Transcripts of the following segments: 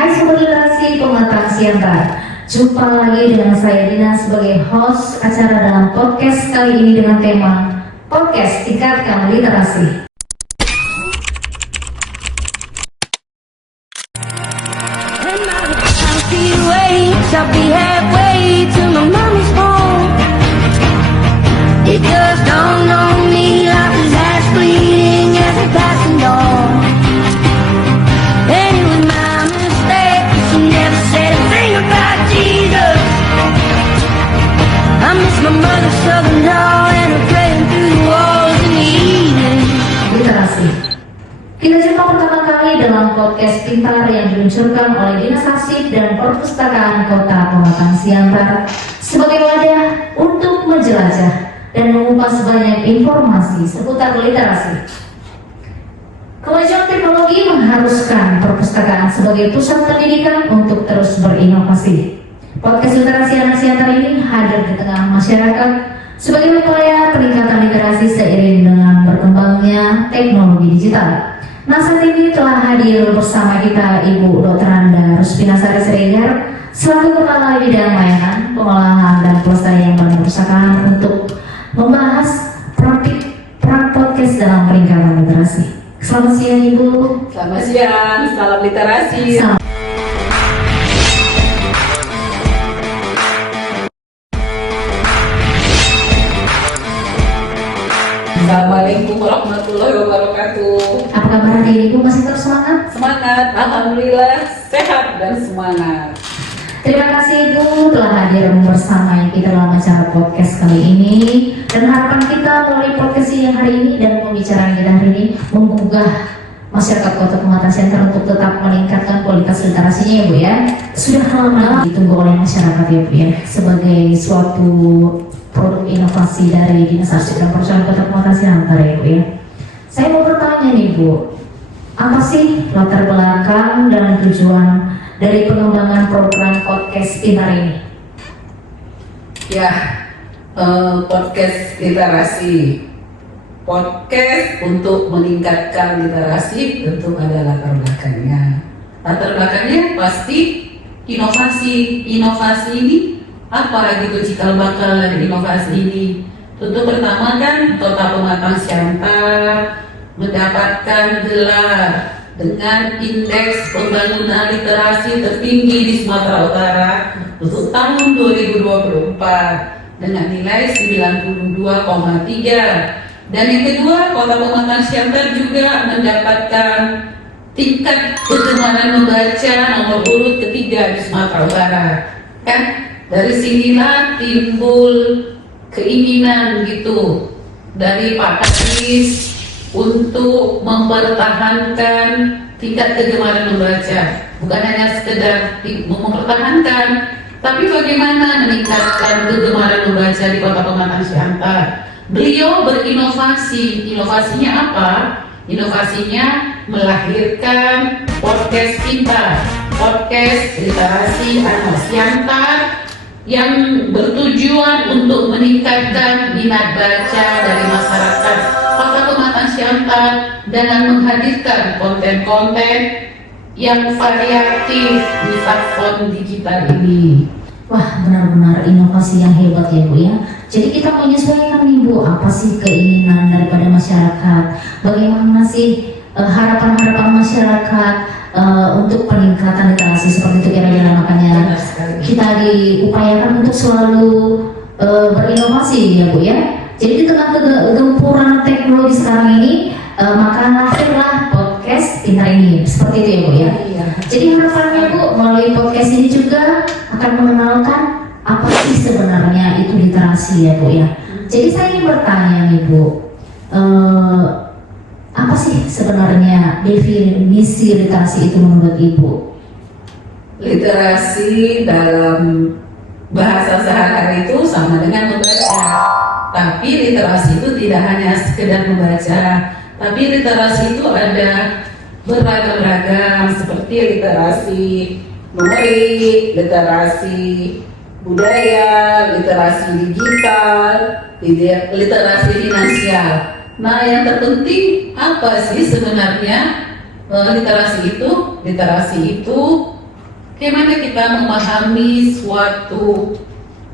Hai Sobat Literasi Pematang Siantar, jumpa lagi dengan saya Dina sebagai host acara dalam podcast kali ini dengan tema Podcast Tingkatkan Literasi. Literasi. Kita jumpa pertama kali dalam podcast pintar yang diluncurkan oleh Dinas Arsip dan Perpustakaan Kota Pematang Siantar sebagai wadah untuk menjelajah dan mengupas banyak informasi seputar literasi. Kemajuan teknologi mengharuskan perpustakaan sebagai pusat pendidikan untuk terus berinovasi. Podcast Literasi Anak Siantar ini hadir di tengah masyarakat sebagai upaya peningkatan literasi seiring dengan berkembangnya teknologi digital. Nah, saat ini telah hadir bersama kita Ibu Dr. Anda Ruspinasari Siregar selaku Kepala Bidang Layanan, Pengolahan dan Pelestarian Barang Perpustakaan untuk membahas praktik podcast dalam peningkatan literasi. Selamat siang Ibu. Selamat siang, salam literasi. Assalamualaikum warahmatullahi wabarakatuh. Apa kabar hari ini Ibu? Masih terus semangat? Semangat, alhamdulillah sehat dan semangat. Terima kasih Ibu telah hadir bersama kita dalam acara podcast kali ini. Dan harapan kita melalui podcast yang hari ini dan pembicaraan kita hari ini menggugah masyarakat Kota Pematang Siantar untuk tetap meningkatkan kualitas literasinya ya Bu ya. Sudah lama ditunggu oleh masyarakat ya Bu ya, sebagai suatu produk inovasi dari Dinas Arsip dan Perpustakaan Kota Pematang Siantar ya Bu ya. Saya mau bertanya nih Bu, apa sih latar belakang dan tujuan dari pengembangan program podcast pintar ini? Ya, podcast literasi. Podcast untuk meningkatkan literasi tentu ada latar belakangnya. Latar belakangnya pasti inovasi. Inovasi ini apa gitu cikal bakal dari inovasi ini? Tentu pertama kan Kota Pematang Siantar mendapatkan gelar dengan indeks pembangunan literasi tertinggi di Sumatera Utara untuk tahun 2024 dengan nilai 92,3. Dan yang kedua, Kota Pematang Siantar juga mendapatkan tingkat kegemaran membaca nomor urut ketiga di Sumatera Utara. Kan dari sinilah timbul keinginan gitu dari Pak Kadis untuk mempertahankan tingkat kegemaran membaca. Bukan hanya sekedar mempertahankan, tapi bagaimana meningkatkan kegemaran membaca di Kota Pematang Siantar. Beliau berinovasi. Inovasinya apa? Inovasinya melahirkan podcast pintar, podcast literasi anak Siantar yang bertujuan untuk meningkatkan minat baca dari masyarakat Kota Pematang Siantar dengan menghadirkan konten-konten yang variatif di platform digital ini. Wah, benar-benar inovasi yang hebat ya Bu ya. Jadi kita menyesuaikan nih Bu, apa sih keinginan daripada masyarakat, bagaimana sih harapan-harapan masyarakat untuk peningkatan literasi seperti itu kira-kira. Makanya kita diupayakan untuk selalu berinovasi ya Bu ya. Jadi di tengah kegempuran teknologi sekarang ini, maka lahirlah podcast pintar ini, seperti itu ya Bu ya. Iya. Jadi harapannya Bu melalui podcast ini juga akan mengenalkan apa sih sebenarnya itu literasi ya Bu ya. Jadi saya ingin bertanya nih Bu, apa sih sebenarnya definisi literasi itu menurut Ibu? Literasi dalam bahasa sehari-hari itu sama dengan membaca. Tapi literasi itu tidak hanya sekedar membaca, tapi literasi itu ada beragam-ragam seperti literasi numerik, literasi budaya, literasi digital, literasi finansial. Nah, yang terpenting apa sih sebenarnya literasi itu? Literasi itu bagaimana kita memahami suatu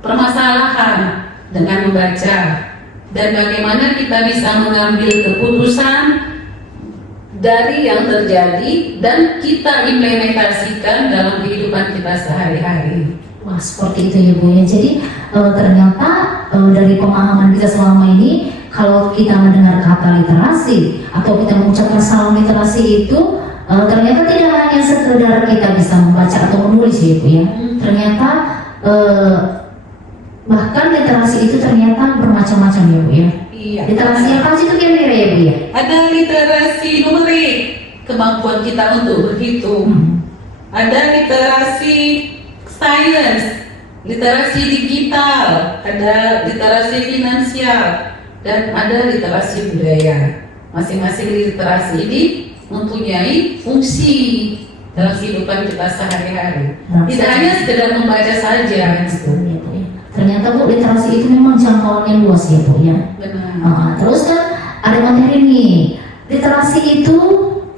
permasalahan dengan membaca, dan bagaimana kita bisa mengambil keputusan dari yang terjadi dan kita implementasikan dalam kehidupan kita sehari-hari. Wah, seperti itu ya Bu ya. Jadi ternyata dari pemahaman kita selama ini, kalau kita mendengar kata literasi atau kita mengucapkan salam literasi itu ternyata tidak hanya sekedar kita bisa membaca atau menulis ya Bu ya. Ternyata bahkan literasi itu ternyata bermacam-macam ya Bu ya. Iya. Literasi apa sih itu kira-kira ya Bu ya? Ada literasi numerik, kemampuan kita untuk berhitung. Ada literasi sains, literasi digital, ada literasi finansial, dan ada literasi budaya. Masing-masing literasi ini mempunyai fungsi dalam kehidupan kita sehari-hari. Tidak hanya sekedar membaca saja. Gitu. Ternyata Bu, literasi itu memang jangkauannya luas ya Bu ya. Benar. Terus kan ada materi nih, literasi itu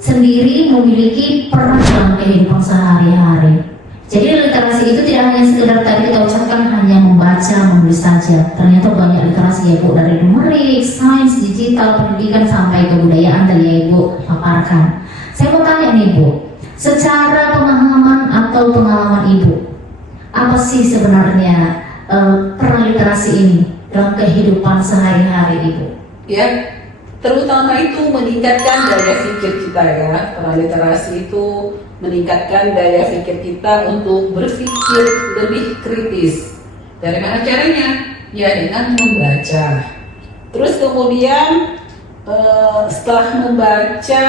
sendiri memiliki peran dalam kehidupan sehari-hari. Jadi literasi itu tidak hanya sekedar tadi kita ucapkan hanya membaca, menulis saja. Ternyata banyak literasi ya Bu, dari numerik, sains, digital, pendidikan sampai kebudayaan tadi ya Ibu paparkan. Saya mau tanya nih Bu, secara pemahaman atau pengalaman Ibu, apa sih sebenarnya peran literasi ini dalam kehidupan sehari-hari Ibu? Ya, terutama itu meningkatkan daya pikir kita ya. Peran literasi itu meningkatkan daya pikir kita untuk berpikir lebih kritis. Dari mana caranya? Ya dengan membaca. Terus kemudian setelah membaca,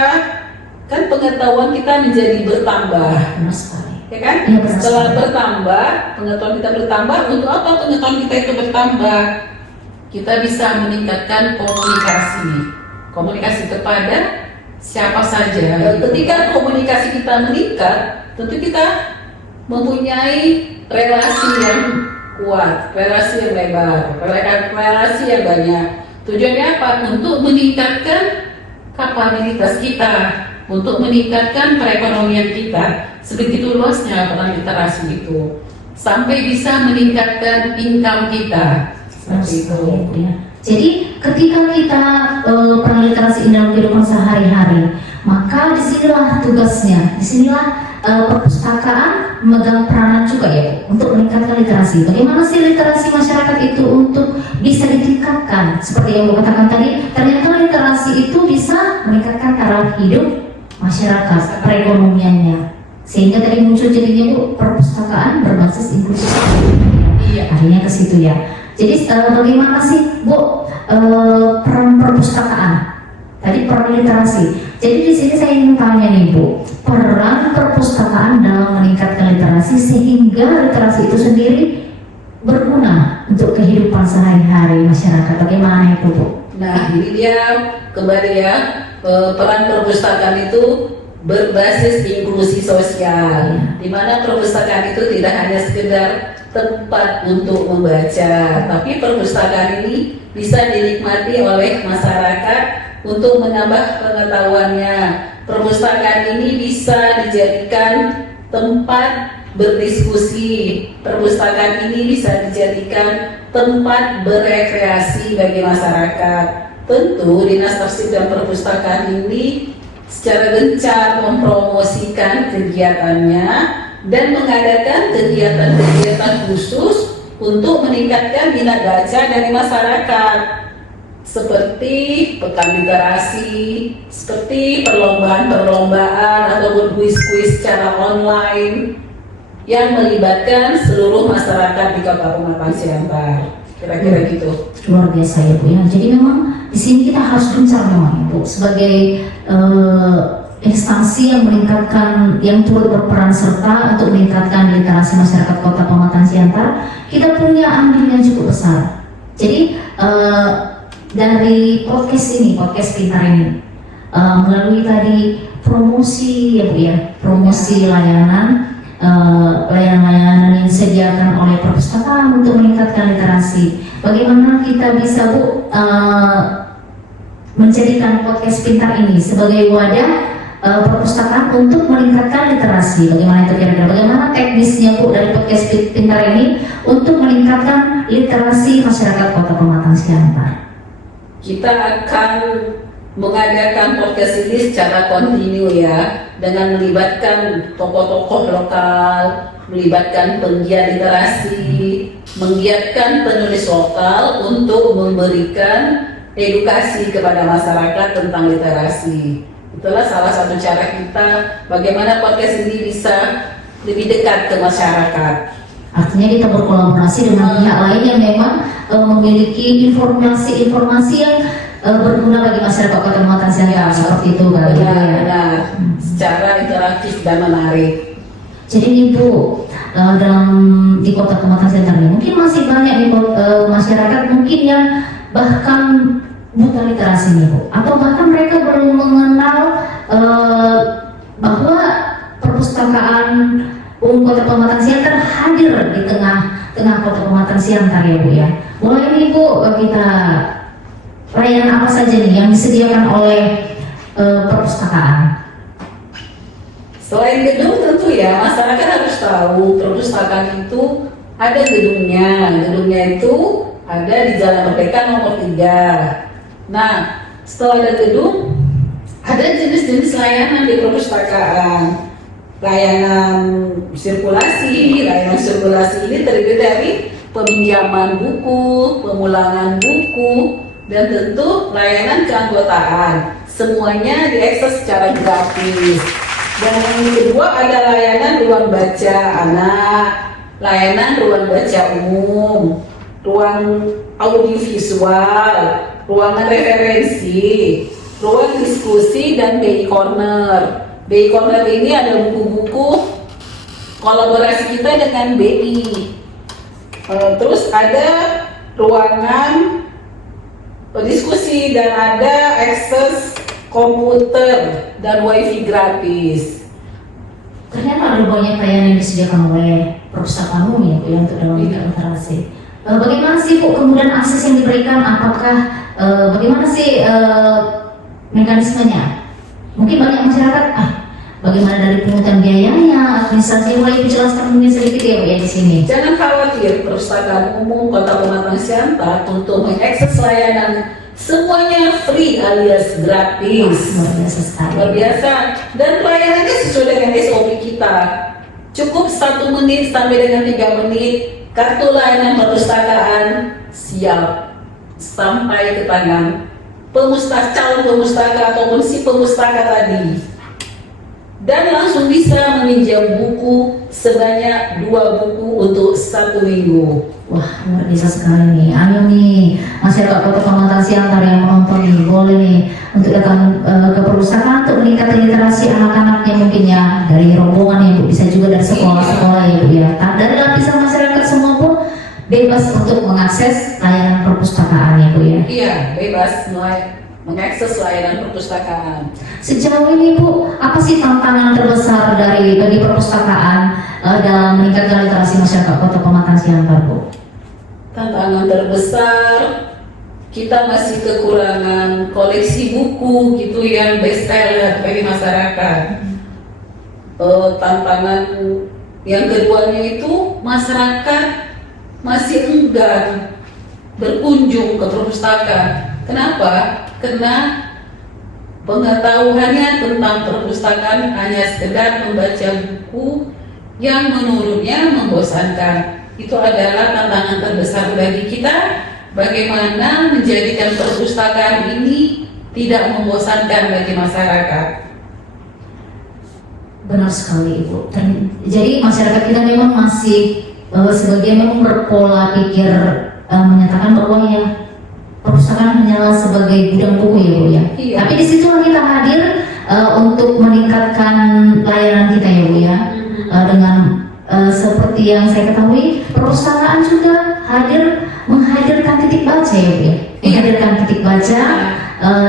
kan pengetahuan kita menjadi bertambah. Benar sekali. Ya kan? Iya, benar Setelah sekali. bertambah, pengetahuan kita bertambah. Untuk apa pengetahuan kita itu bertambah? Kita bisa meningkatkan komunikasi kepada siapa saja. Dan ketika komunikasi kita meningkat, tentu kita mempunyai relasi yang kuat, relasi yang lebar, relasi yang banyak. Tujuannya apa? Untuk meningkatkan kapabilitas kita, untuk meningkatkan perekonomian kita. Sebegitu luasnya peran literasi itu, sampai bisa meningkatkan income kita. Seperti itu. Ya. Jadi ketika kita peran literasi ini dalam kehidupan sehari-hari, maka disinilah tugasnya, disinilah perpustakaan memegang peranan juga ya untuk meningkatkan literasi. Bagaimana sih literasi masyarakat itu untuk bisa ditingkatkan? Seperti yang Bu katakan tadi, ternyata literasi itu bisa meningkatkan taraf hidup masyarakat, perekonomiannya. Sehingga tadi muncul jadinya Bu, perpustakaan berbasis inklusif. Iya. Akhirnya ke situ ya. Jadi bagaimana sih Bu peran perpustakaan? Tadi peran literasi. Jadi di sini saya ingin tanya nih Bu, peran perpustakaan dalam meningkatkan literasi sehingga literasi itu sendiri berguna untuk kehidupan sehari-hari masyarakat. Bagaimana itu Bu? Nah ini dia kembali ya, peran perpustakaan itu berbasis inklusi sosial, di mana perpustakaan itu tidak hanya sekedar tempat untuk membaca, tapi perpustakaan ini bisa dinikmati oleh masyarakat untuk menambah pengetahuannya. Perpustakaan ini bisa dijadikan tempat berdiskusi, perpustakaan ini bisa dijadikan tempat berekreasi bagi masyarakat. Tentu Dinas Arsip dan Perpustakaan ini secara gencar mempromosikan kegiatannya dan mengadakan kegiatan-kegiatan khusus untuk meningkatkan minat baca dari masyarakat, seperti pekan literasi, seperti perlombaan-perlombaan ataupun kuis-kuis secara online yang melibatkan seluruh masyarakat di Kota Pematang Siantar. Kira-kira gitu. Luar biasa ya Bu ya. Jadi memang di sini kita harus gencar memang Bu sebagai instansi yang meningkatkan, yang turut berperan serta untuk meningkatkan literasi masyarakat Kota Pematang Siantar. Kita punya andil yang cukup besar. Jadi dari podcast ini, podcast pintar ini, melalui tadi promosi ya Bu ya, promosi layanan yang disediakan oleh perpustakaan untuk meningkatkan literasi. Bagaimana kita bisa Bu menjadikan podcast pintar ini sebagai wadah perpustakaan untuk meningkatkan literasi? Bagaimana itu kira-kira? Bagaimana teknisnya Bu dari podcast Pintar ini untuk meningkatkan literasi masyarakat Kota Pematang Siantar? Kita akan mengadakan podcast ini secara kontinu ya, dengan melibatkan tokoh-tokoh lokal, melibatkan penggiat literasi, menggiatkan penulis lokal untuk memberikan edukasi kepada masyarakat tentang literasi. Itulah salah satu cara kita bagaimana podcast ini bisa lebih dekat ke masyarakat. Artinya kita berkolaborasi dengan pihak lain yang memang memiliki informasi-informasi yang berguna bagi masyarakat Kota Pematang Siantar, seperti itu kan? Benar, secara interaktif dan menarik. Jadi nih Bu, di Kota Pematang Siantar ini mungkin masih banyak nih masyarakat mungkin yang bahkan buta literasi nih Bu, atau bahkan mereka belum mengenal bahwa perpustakaan Kota Pematang Siantar hadir di tengah Kota Pematang Siantar ya Bu ya. Mulai ini Bu, kita layanan apa saja nih yang disediakan oleh perpustakaan? Selain gedung tentu ya, masyarakat harus tahu perpustakaan itu ada gedungnya. Gedungnya itu ada di Jalan Merdeka nomor 3. Nah, setelah ada gedung, ada jenis-jenis layanan di perpustakaan. Layanan sirkulasi ini terdiri dari peminjaman buku, pemulangan buku, dan tentu layanan keanggotaan. Semuanya diakses secara gratis. Dan yang kedua ada layanan ruang baca anak, layanan ruang baca umum, ruang audiovisual, ruangan referensi, ruang diskusi, dan BI Corner. BI Corner ini ada buku-buku kolaborasi kita dengan BI. Terus ada ruangan diskusi dan ada akses komputer dan wifi gratis. Ternyata ada banyak layanan yang disediakan oleh perpustakaan umum ya Bu ya, untuk dalam literasi. Bagaimana sih Bu kemudian akses yang diberikan? Apakah bagaimana sih mekanismenya? Mungkin banyak masyarakat bagaimana dari pungutan biayanya, administrasi, mulai dijelaskan mungkin sedikit ya Bu ya di sini. Jangan khawatir, perpustakaan umum Kota Pematang Siantar untuk mengakses layanan semuanya free alias gratis. Luar biasa sekali. Luar biasa. Dan pelayanannya sesuai dengan SOP kita. Cukup 1 menit sampai dengan 3 menit. Kartu layanan perpustakaan siap sampai ke tangan calon pemustaka ataupun si pemustaka tadi. Dan langsung bisa meminjam buku sebanyak 2 buku untuk 1 minggu. Wah, luar biasa sekali nih. Ayo nih, masyarakat Kota Pematang Siantar yang menonton nih, boleh nih untuk datang ke perpustakaan untuk meningkatkan literasi anak-anaknya mungkin ya, dari rombongan ya Bu, bisa juga dari sekolah-sekolah ya Bu ya. Dari lapisan masyarakat semua pun bebas untuk mengakses layanan perpustakaan ya Bu ya. Iya, bebas mengakses layanan perpustakaan. Sejauh ini Bu, apa sih tantangan terbesar bagi perpustakaan dalam meningkatkan literasi masyarakat Kota Pematang Siantar Bu? Tantangan terbesar, kita masih kekurangan koleksi buku gitu yang bestseller bagi masyarakat. Tantangan yang keduanya itu masyarakat masih enggan berkunjung ke perpustakaan. Kenapa? Karena pengetahuannya tentang perpustakaan hanya sekedar membaca buku yang menurutnya membosankan. Itu adalah tantangan terbesar bagi kita, bagaimana menjadikan perpustakaan ini tidak membosankan bagi masyarakat. Benar sekali Ibu. Jadi masyarakat kita memang masih sebagian memang berpola pikir menyatakan bahwa ya perpustakaan hanyalah sebagai gudang buku ya Bu ya. Iya. Tapi di situ kita hadir untuk meningkatkan layanan kita ya Bu ya. Dengan seperti yang saya ketahui, perpustakaan juga menghadirkan titik baca ya Bu ya. Menghadirkan titik baca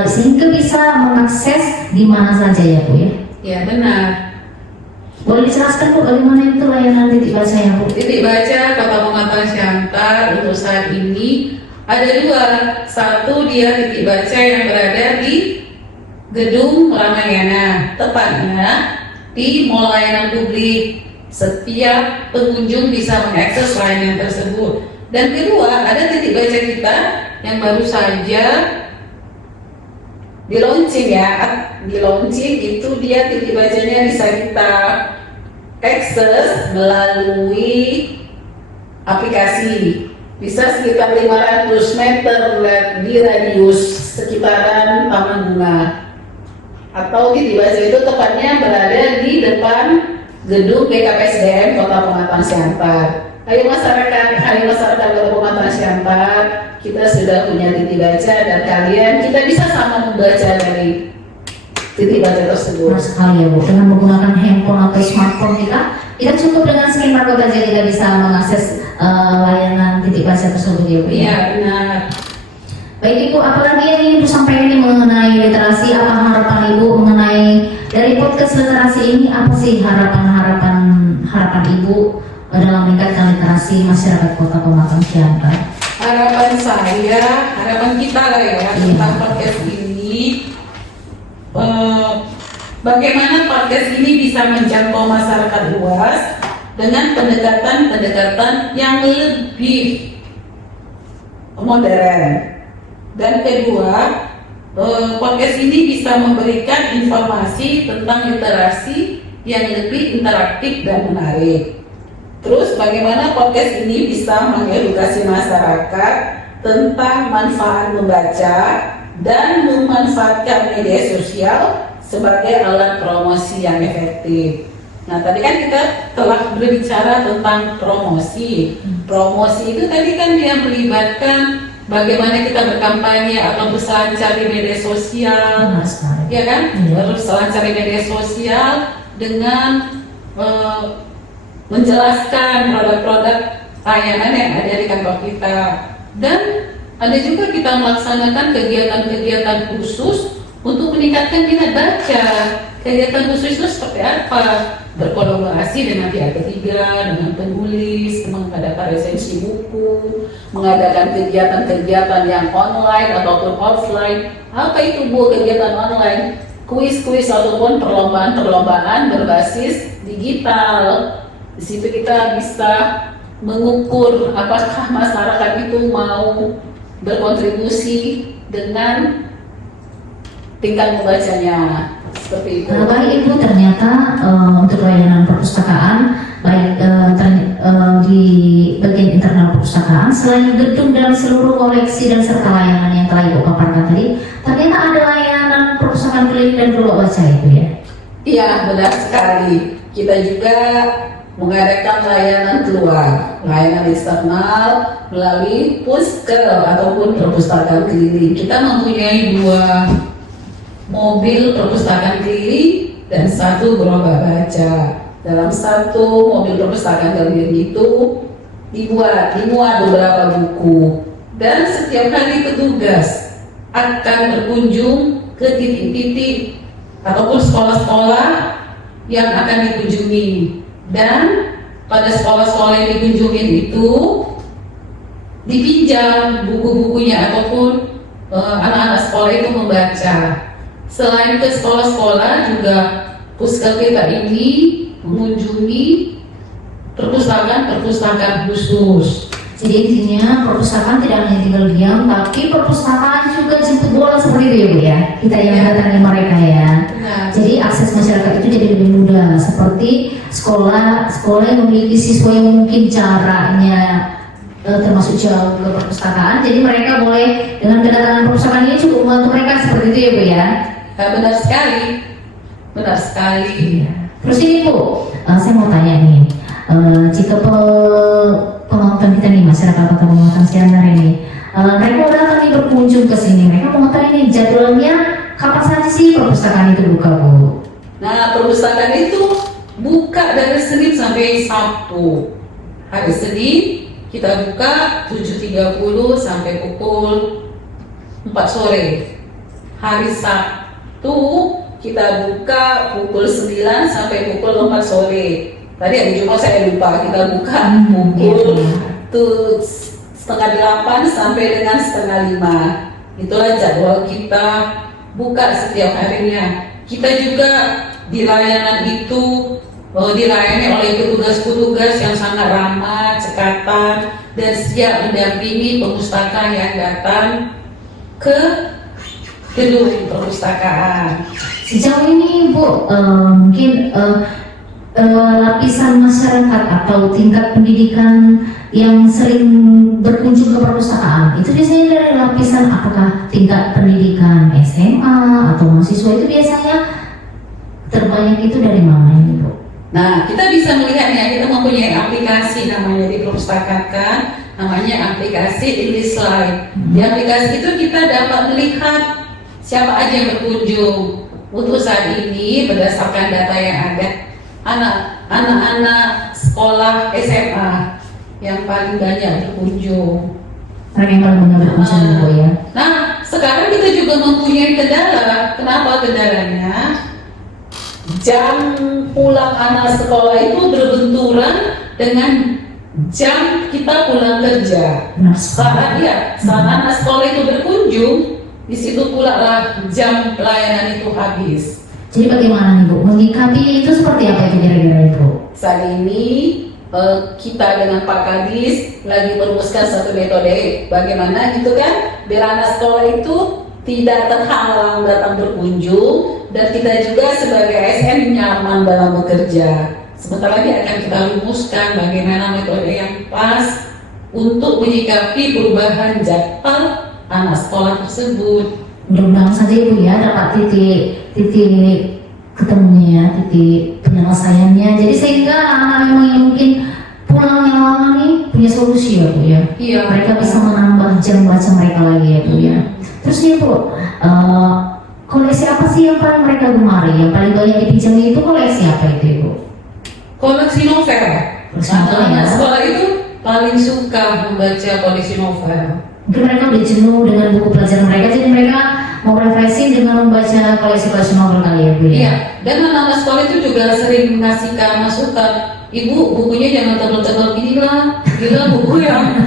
sehingga bisa mengakses di mana saja ya Bu ya. Ya benar. Boleh dijelaskan Bu bagaimana itu layanan titik baca ya Bu? Titik baca Kota Pematang Siantar untuk saat ini ada 2. Satu, dia titik baca yang berada di Gedung Ramayana, tepatnya di Mall Layanan Publik setiap pengunjung bisa mengakses layanan tersebut. Dan kedua, ada titik baca kita yang baru saja di launching ya. Di launching itu dia titik bacanya bisa kita akses melalui aplikasi. Bisa sekitar 500 meter di radius sekitaran Taman Bunga. Atau titik baca itu tepatnya berada di depan gedung BKPSDM Kota Pematang Siantar. Ayo masyarakat Kota Pematang Siantar, kita sudah punya titik baca dan kalian kita bisa sama membaca dari titik baca tersebut. Benar sekali ya Bu, dengan menggunakan handphone atau smartphone kita cukup dengan skin barcode saja kita bisa mengakses layanan titik baca tersebut ya Bu. Iya benar. Baik Ibu, apalagi yang ingin Ibu sampaikan ini mengenai literasi, apa harapan Ibu mengenai dari podcast literasi ini, apa sih harapan Ibu dalam meningkatkan literasi masyarakat Kota Pematang Siantar? Harapan kita lah ya tentang podcast ini, bagaimana podcast ini bisa menjangkau masyarakat luas dengan pendekatan yang lebih modern. Dan kedua, podcast ini bisa memberikan informasi tentang literasi yang lebih interaktif dan menarik. Terus bagaimana podcast ini bisa mengedukasi masyarakat tentang manfaat membaca dan memanfaatkan media sosial sebagai alat promosi yang efektif. Nah, tadi kan kita telah berbicara tentang promosi. Promosi itu tadi kan dia melibatkan bagaimana kita berkampanye atau berselancar di media sosial, ya kan? Berselancar di media sosial dengan menjelaskan produk-produk layanan yang ada di kantor kita. Dan ada juga kita melaksanakan kegiatan-kegiatan khusus untuk meningkatkan minat baca. Kegiatan khusus itu seperti apa? Berkolaborasi dengan pihak ketiga, dengan penulis, mengadakan resensi buku, mengadakan kegiatan-kegiatan yang online ataupun offline. Apa itu Bu kegiatan online? Kuis-kuis ataupun perlombaan-perlombaan berbasis digital. Di situ kita bisa mengukur apakah masyarakat itu mau berkontribusi dengan tingkat membacanya. Seperti itu. Baik Ibu, ternyata untuk layanan perpustakaan baik di bagian internal perpustakaan, selain gedung dan seluruh koleksi dan serta layanan yang telah Ibu paparkan tadi, ternyata ada layanan perpustakaan keliling dan ruang baca itu ya? Iya, benar sekali. Kita juga mengadakan layanan keluar, layanan eksternal melalui puskel ataupun perpustakaan keliling. Kita mempunyai 2 mobil perpustakaan keliling dan 1 gerobak baca. Dalam 1 mobil perpustakaan keliling itu dimuat beberapa buku, dan setiap kali petugas akan berkunjung ke titik-titik ataupun sekolah-sekolah yang akan dikunjungi. Dan pada sekolah-sekolah yang dikunjungi itu dipinjam buku-bukunya ataupun anak-anak sekolah itu membaca. Selain ke sekolah-sekolah juga puskel kita ini mengunjungi perpustakaan khusus. Jadi intinya perpustakaan tidak hanya tinggal diam, tapi perpustakaan juga jemput bola seperti itu ya Bu ya. Kita yang mendatangi mereka ya. Jadi akses masyarakat itu jadi lebih mudah. Seperti sekolah yang memiliki siswa yang mungkin caranya termasuk jauh ke perpustakaan. Jadi mereka boleh dengan kedatangan perpustakaan ini cukup membantu mereka seperti itu ya Bu ya. Benar sekali. Iya. Terus ini Bu, saya mau tanya nih, jika penonton kita nih masyarakat Kota Pematang Siantar ini, mereka datang nih berkunjung ke sini, mereka mau tanya nih jadwalnya kapan saja sih perpustakaan itu buka Bu? Nah, perpustakaan itu buka dari Senin sampai Sabtu. Hari Senin kita buka 7.30 sampai pukul 4 sore. Hari Sabtu kita buka pukul 9 sampai pukul 4 sore. Tadi hari Jumat saya lupa, kita buka pukul 7:30 sampai dengan 4:30. Itulah jadwal kita buka setiap harinya. Kita juga di layanan itu dilayani oleh petugas-petugas yang sangat ramah, cekatan, dan siap mendampingi pemustaka yang datang ke gedung perpustakaan. Sejauh ini Bu, mungkin lapisan masyarakat atau tingkat pendidikan yang sering berkunjung ke perpustakaan itu biasanya dari lapisan apakah tingkat pendidikan SMA atau mahasiswa, itu biasanya terbanyak itu dari mana ini Bu? Nah, kita bisa melihatnya, kita mempunyai aplikasi namanya di perpustakaan, namanya aplikasi English Live. Di aplikasi itu kita dapat melihat siapa aja yang berkunjung. Untuk saat ini berdasarkan data yang ada, anak-anak sekolah SMA yang paling banyak berkunjung. Mereka yang paling banyak berkunjung Bu ya. Nah, sekarang kita juga mempunyai kendala. Kenapa kendalanya? Jam pulang anak sekolah itu berbenturan dengan jam kita pulang kerja. Saat anak sekolah itu berkunjung, di situ pula lah jam pelayanan itu habis. Jadi bagaimana nih Bu? Menyikapi itu seperti apa itu kira-kira Ibu? Saat ini kita dengan Pak Kadis lagi merumuskan satu metode bagaimana gitu kan, biar anak sekolah itu tidak terhalang datang berkunjung, dan kita juga sebagai ASN nyaman dalam bekerja. Sebentar lagi akan kita rumuskan bagaimana metode yang pas untuk menyikapi perubahan jadwal anak sekolah tersebut. Mudah-mudahan saja Ibu ya dapat titik ketemunya ya, titik penyelesaiannya. Jadi sehingga anak-anak memang yang mungkin pulangnya lama nih punya solusi ya Bu ya. Iya. Mereka bisa menambah jam baca mereka lagi ya Bu ya. Terus nih Bu, koleksi apa sih yang paling mereka gemari? Yang paling banyak dipinjami itu koleksi apa itu Ibu? Koleksi novel. Koleksi novel ya. Anak sekolah itu paling suka membaca koleksi novel. Mungkin mereka udah jenuh dengan buku pelajaran mereka, jadi mereka mau refreshing dengan membaca koleksi novel kali ya Bu ya. Iya, dan anak-anak sekolah itu juga sering mengasihkan masukan, Ibu bukunya jangan tebel-tebel gini lah, gila buku yang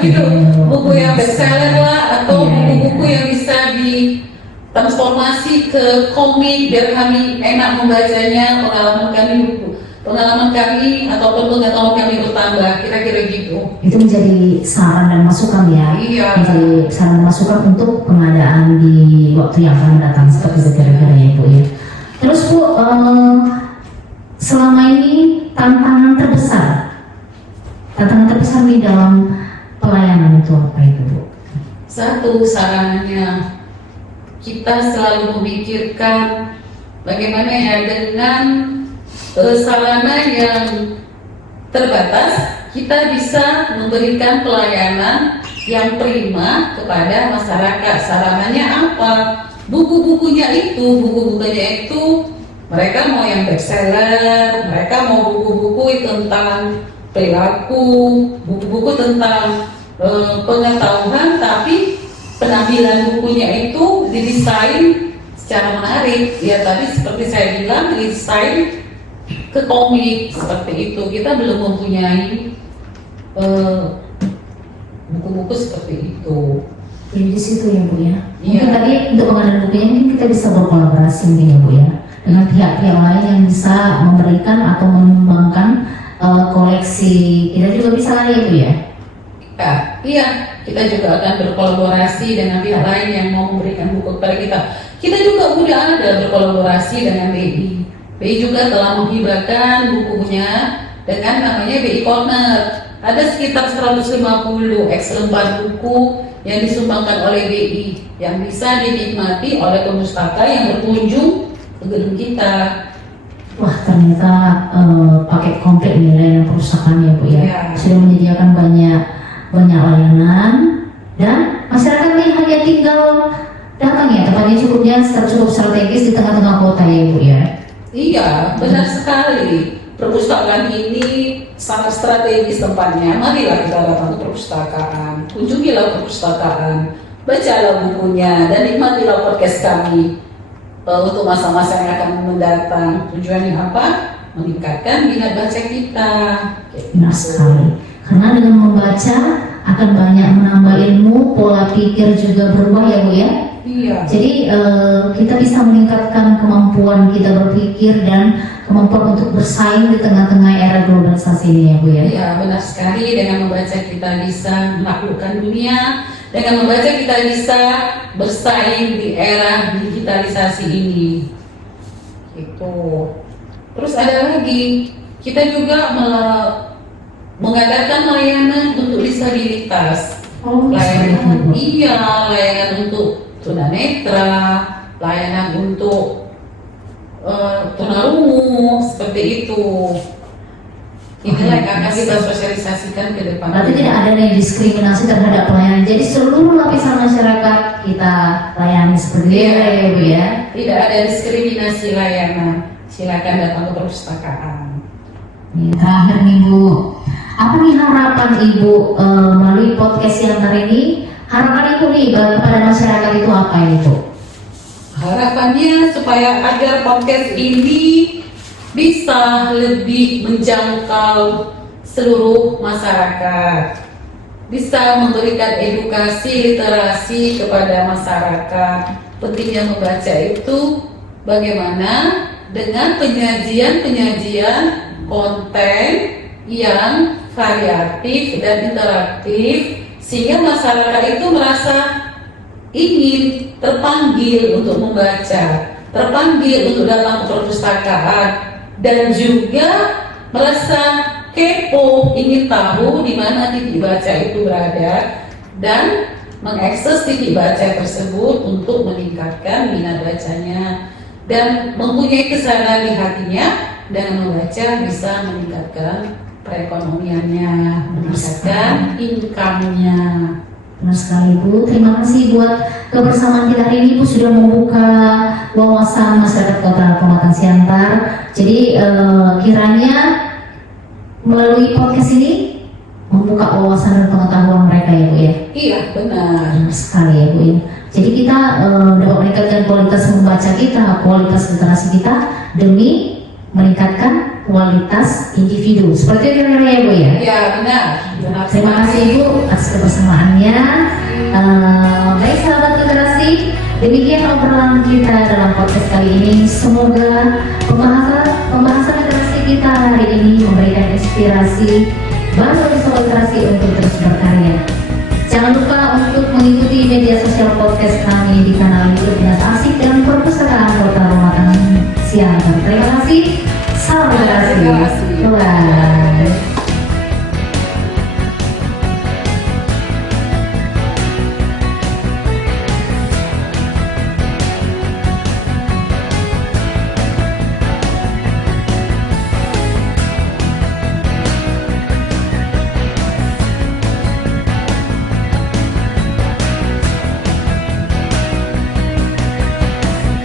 gitu, buku yang bestseller lah, atau buku-buku yang bisa ditransformasi ke komik biar kami enak membacanya, pengalaman kami ataupun pengetahuan kami bertambah, kira-kira gitu. Itu menjadi saran dan masukan ya. Iya. Menjadi saran dan masukan untuk pengadaan di waktu yang akan datang seperti itu kira-kira ya Bu ya. Terus Bu, selama ini tantangan terbesar di dalam pelayanan itu apa itu Bu? Satu, sarannya kita selalu memikirkan bagaimana ya dengan sarana yang terbatas, kita bisa memberikan pelayanan yang prima kepada masyarakat. Sarananya apa? Buku-bukunya itu mereka mau yang bestseller, mereka mau buku-buku tentang perilaku, buku-buku tentang pengetahuan, tapi penampilan bukunya itu didesain secara menarik. Ya tadi seperti saya bilang, didesain ke komik seperti itu. Kita belum mempunyai buku-buku seperti itu. Jadi di situ ya Bu ya. Iya. Mungkin tadi untuk pengadaan bukunya mungkin kita bisa berkolaborasi mungkin ya Bu ya, dengan pihak-pihak lain yang bisa memberikan atau menyumbangkan koleksi. Kita juga bisa lah ya Bu ya. Ya, iya, kita juga akan berkolaborasi dengan pihak lain yang mau memberikan buku kepada kita. Kita juga udah ada berkolaborasi dengan BI. BI juga telah menghibahkan bukunya dengan namanya BI Corner. Ada sekitar 150 lembar buku yang disumbangkan oleh BI yang bisa dinikmati oleh pemustaka yang berkunjung ke gedung kita. Wah, ternyata paket komplit nih layanan perpustakaan ya Bu ya. Iya. Sudah menyediakan banyak layanan, dan masyarakat ini hanya tinggal datang ya, tempatnya cukup strategis di tengah-tengah kota ya Bu ya. Iya, benar sekali. Perpustakaan ini sangat strategis tempatnya. Marilah kita datang ke perpustakaan, kunjungilah perpustakaan, bacalah bukunya, dan nikmatilah podcast kami untuk masa-masa yang akan mendatang. Tujuannya apa? Meningkatkan minat baca kita. Benar sekali. Karena dengan membaca akan banyak menambah ilmu, pola pikir juga berubah ya Bu ya. Iya. Jadi kita bisa meningkatkan kemampuan kita berpikir dan kemampuan untuk bersaing di tengah-tengah era globalisasi ini ya Bu ya. Ya, benar sekali. Dengan membaca kita bisa menaklukkan dunia. Dengan membaca kita bisa bersaing di era digitalisasi ini. Itu. Terus ada lagi, kita juga mengadakan layanan untuk disabilitas. Oh, Layanan, iya, layanan untuk tunanetra, layanan untuk tunarungu, seperti itu. Inilah yang akan kita sosialisasikan ke depan. Berarti tidak ada yang diskriminasi terhadap pelayanan. Jadi seluruh lapisan masyarakat kita layani seperti itu ya Bu ya. Tidak ada diskriminasi layanan. Silakan datang ke perpustakaan. Terakhir nih Bu, apa nih harapan Ibu melalui podcast yang hari ini? Harapan Ibu nih kepada masyarakat itu apa ini Bu? Harapannya supaya agar podcast ini bisa lebih menjangkau seluruh masyarakat, bisa memberikan edukasi literasi kepada masyarakat. Pentingnya membaca itu bagaimana dengan penyajian konten yang variatif dan interaktif, sehingga masyarakat itu merasa ingin terpanggil untuk membaca, terpanggil untuk datang ke perpustakaan, dan juga merasa kepo, ingin tahu di mana titik baca itu berada, dan mengakses titik baca tersebut untuk meningkatkan minat bacanya, dan mempunyai kesadaran di hatinya dengan membaca bisa meningkatkan perekonomiannya, meningkatkan income-nya. Benar sekali Bu, terima kasih buat kebersamaan kita hari ini. Bu sudah membuka wawasan masyarakat Kota Pematang Siantar. Jadi kiranya melalui podcast ini membuka wawasan dan pengetahuan mereka ya Bu ya. Iya, benar. Benar sekali ya Bu ya. Jadi kita dapat meningkatkan kualitas membaca kita, kualitas literasi kita demi meningkatkan kualitas individu. Seperti itu ya Bu ya. Iya, benar. Terima kasih Ibu atas kebersamaannya. Baik sahabat literasi, demikian obrolan kita dalam podcast kali ini. Semoga pembahasan literasi kita hari ini memberikan inspirasi baru bagi sobat literasi untuk terus berkarya. Jangan lupa untuk mengikuti media sosial podcast kami di kanal YouTube Dinas Arsip dan Perpustakaan Kota Pematang Siantar. Terima kasih. Salam literasi. Terima kasih. Bye.